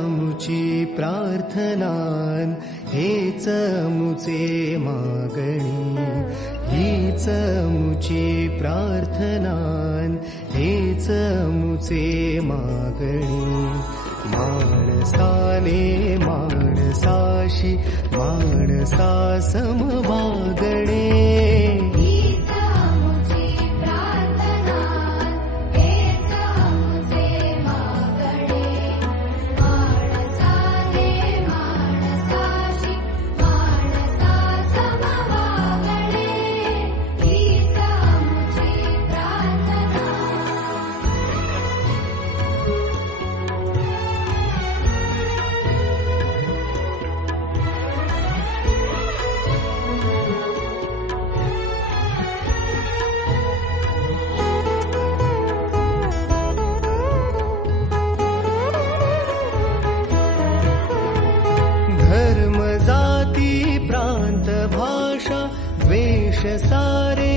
मुची प्रार्थनान, हेच मुचे मागणी. हीच मुची प्रार्थनान, हेच मुचे मागणी. माणसाने माणसाशी माणसा समवागणे. धर्म जाती प्रांत भाषा द्वेष सारे